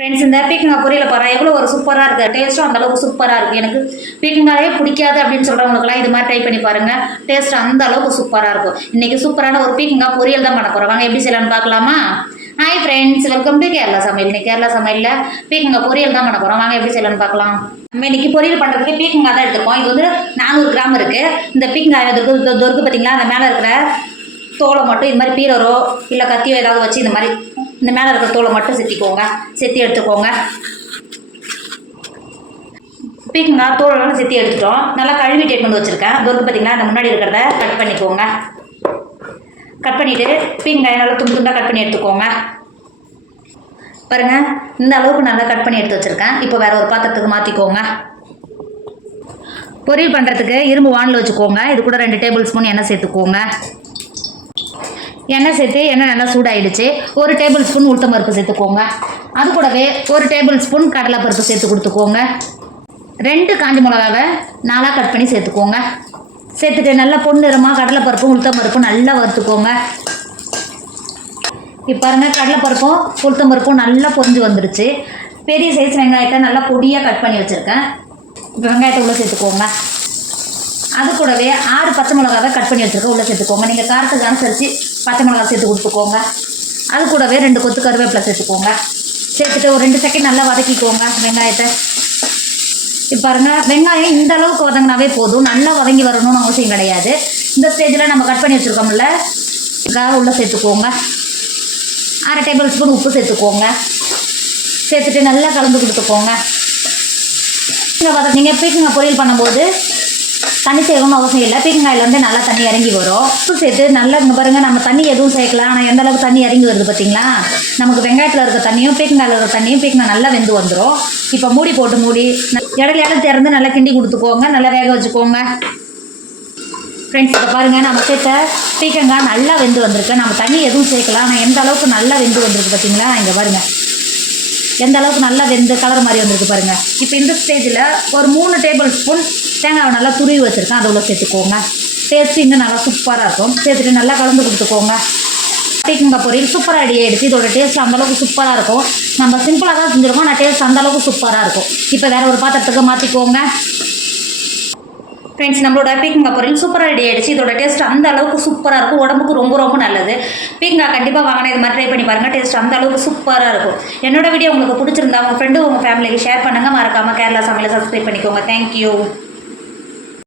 Friends இந்த பீக்கங்காய் பொரியல் பாரு எவ்வளோ ஒரு சூப்பராக இருக்குது. டேஸ்ட்டும் அந்தளவுக்கு சூப்பராக இருக்குது. எனக்கு பீக்கங்காயே பிடிக்காது அப்படின்னு சொல்கிறவங்களுக்குலாம் இது மாதிரி ட்ரை பண்ணி பாருங்கள். டேஸ்ட் அந்த அளவுக்கு சூப்பராக இருக்கும். இன்றைக்கி சூப்பரான ஒரு பீக்கங்காய் பொரியல் தான் பண்ண போகிறோம். வாங்க எப்படி செய்யலான்னு பார்க்கலாமா? Hi friends, welcome to Kerala சமையல். இன்னைக்கு கேரளா சமையலில் பீக்கங்காய் பொரியல் தான் பண்ண போகிறோம். வாங்க எப்படி செய்யலான்னு பார்க்கலாம். நம்ம இன்றைக்கி பொரியல் பண்ணுறதுக்கு பீக்கங்காய் தான் எடுத்துருக்கோம். இது வந்து 400 கிராம் இருக்குது. இந்த பீக்கங்காய் தொருக்கு பார்த்தீங்களா, அந்த மேலே இருக்கிற தோலை மட்டும் இது மாதிரி பீரரோ இல்லை கத்தியோ ஏதாவது வச்சு இந்த மாதிரி இந்த மேலே இருக்கிற தோலை மட்டும் செத்தி எடுத்துக்கோங்க. பீக்கங்காய் தோலெல்லாம் செத்தி எடுத்துட்டோம். நல்லா கழுவிட்டு எடுத்து வந்து வச்சுருக்கேன். தொருக்கு பார்த்தீங்கன்னா அந்த முன்னாடி இருக்கிறத கட் பண்ணிக்கோங்க. கட் பண்ணிவிட்டு பீக்கங்காய் நல்லா துண்டு துண்டாக கட் பண்ணி எடுத்துக்கோங்க. பாருங்கள், இந்த அளவுக்கு நல்லா கட் பண்ணி எடுத்து வச்சுருக்கேன். இப்போ வேறு ஒரு பாத்திரத்துக்கு மாற்றிக்கோங்க. பொரியல் பண்ணுறதுக்கு இரும்பு வானல் வச்சுக்கோங்க. இது கூட 2 டேபிள் ஸ்பூன் எண்ணெய் சேர்த்துக்கோங்க. எண்ணெய் சேர்த்து எண்ணெய் நல்லா சூடாயிடுச்சு. 1 டேபிள் ஸ்பூன் உளுத்தம் பருப்பு சேர்த்துக்கோங்க. அது கூடவே 1 டேபிள் ஸ்பூன் கடலைப்பருப்பு சேர்த்து கொடுத்துக்கோங்க. 2 காஞ்ச மிளகாவை 4ஆக கட் பண்ணி சேர்த்துக்கோங்க. சேர்த்துட்டு நல்லா பொன்னிறமாக கடலைப்பருப்பும் உளுத்தம் பருப்பும் நல்லா வறுத்துக்கோங்க. இப்போ பாருங்கள், கடலைப்பருப்பும் உளுத்தம் பருப்பும் நல்லா பொரிஞ்சு வந்துடுச்சு. பெரிய சைஸ் வெங்காயத்தை நல்லா பொடியாக கட் பண்ணி வச்சுருக்கேன். இப்போ வெங்காயத்தை உள்ளே சேர்த்துக்கோங்க. அது கூடவே 6 பச்சை மிளகாவை கட் பண்ணி வச்சுருக்கோம், உள்ளே சேர்த்துக்கோங்க. நீங்கள் காரத்துக்கு அனுசரித்து பச்சை மிளகா சேர்த்து கொடுத்துக்கோங்க. அது கூடவே 2 கொத்து கருவேப்பிலை சேர்த்துக்கோங்க. சேர்த்துட்டு ஒரு 2 செகண்ட் நல்லா வதக்கிக்கோங்க வெங்காயத்தை. இப்போ பாருங்கள், வெங்காயம் இந்த அளவுக்கு வதங்கினாவே போதும். நல்லா வதங்கி வரணும்னு அவசியம் கிடையாது. இந்த ஸ்டேஜில் நம்ம கட் பண்ணி வச்சுருக்கோம்ல, காவை உள்ளே சேர்த்துக்கோங்க. 1/2 டேபிள் ஸ்பூன் உப்பு சேர்த்துக்கோங்க. சேர்த்துட்டு நல்லா கலந்து கொடுத்துக்கோங்க. நீங்கள் பீக்கங்காய் பொரியல் பண்ணும்போது தண்ணி சேர்க்கணும்னு அவசியம் இல்லை. பீக்கங்காயிலேருந்து நல்லா தண்ணி இறங்கி வரும். உப்பு சேர்த்து நல்லா இங்கே பாருங்கள், நம்ம தண்ணி எதுவும் சேர்க்கலாம். ஆனால் எந்த அளவுக்கு தண்ணி இறங்கி வருது பார்த்தீங்களா? நமக்கு வெங்காயத்தில் இருக்க தண்ணியும் பீக்கங்காயில் இருக்க தண்ணியும் பீக்கங்காய் நல்லா வெந்து வந்துடும். இப்போ மூடி போட்டு இடையில திறந்து நல்லா கிண்டி கொடுத்துக்கோங்க. நல்லா வேக வச்சுக்கோங்க. ஃப்ரெண்ட்ஸ், இப்போ பாருங்கள், நம்ம சேர்த்த பீக்கங்காய் நல்லா வெந்து வந்திருக்கு. நம்ம தண்ணி எதுவும் சேர்க்கலாம். ஆனால் எந்த அளவுக்கு நல்லா வெந்து வந்திருக்கு பார்த்தீங்களா? இங்கே பாருங்கள், எந்த அளவுக்கு நல்லா வெந்து கலர் மாதிரி வந்திருக்கு பாருங்கள். இப்போ இந்த ஸ்டேஜில் ஒரு 3 டேபிள் ஸ்பூன் தேங்காவை நல்லா துருவி வச்சுருக்கேன். அது உள்ள சேர்த்துக்கோங்க. டேஸ்ட்டு இன்னும் நல்லா சூப்பராக இருக்கும். சேர்த்துட்டு நல்லா கலந்து கொடுத்துக்கோங்க. பீக்கங்காய் பொரியல் சூப்பராக ரெடி ஆகிடுச்சு. இதோட டேஸ்ட் அந்தளவுக்கு சூப்பராக இருக்கும். நம்ம சிம்பிளாக தான் செஞ்சுருக்கோம், ஆனால் டேஸ்ட் அந்தளவுக்கு சூப்பராக இருக்கும். இப்போ வேறு ஒரு பாத்திரத்துக்கு மாற்றிக்கோங்க. ஃப்ரெண்ட்ஸ், நம்மளோட பீக்கங்காய் பொரியல் சூப்பராக ரெடி ஆகிடுச்சு. இதோட டேஸ்ட் அந்த அளவுக்கு சூப்பராக இருக்கும். உடம்புக்கு ரொம்ப ரொம்ப நல்லது. பீக்கங்காய் கண்டிப்பாக வாங்கினா இது மாதிரி ட்ரை பண்ணி பாருங்கள். டேஸ்ட் அந்த அளவுக்கு சூப்பராக இருக்கும். என்னோட வீடியோ உங்களுக்கு பிடிச்சிருந்தா உங்கள் ஃப்ரெண்டு உங்கள் ஃபேமிலிக்கு ஷேர் பண்ணுங்கள். மறக்காமல் கேரளா சமையலை சப்ஸ்கிரைப் பண்ணிக்கோங்க. தேங்க்யூ.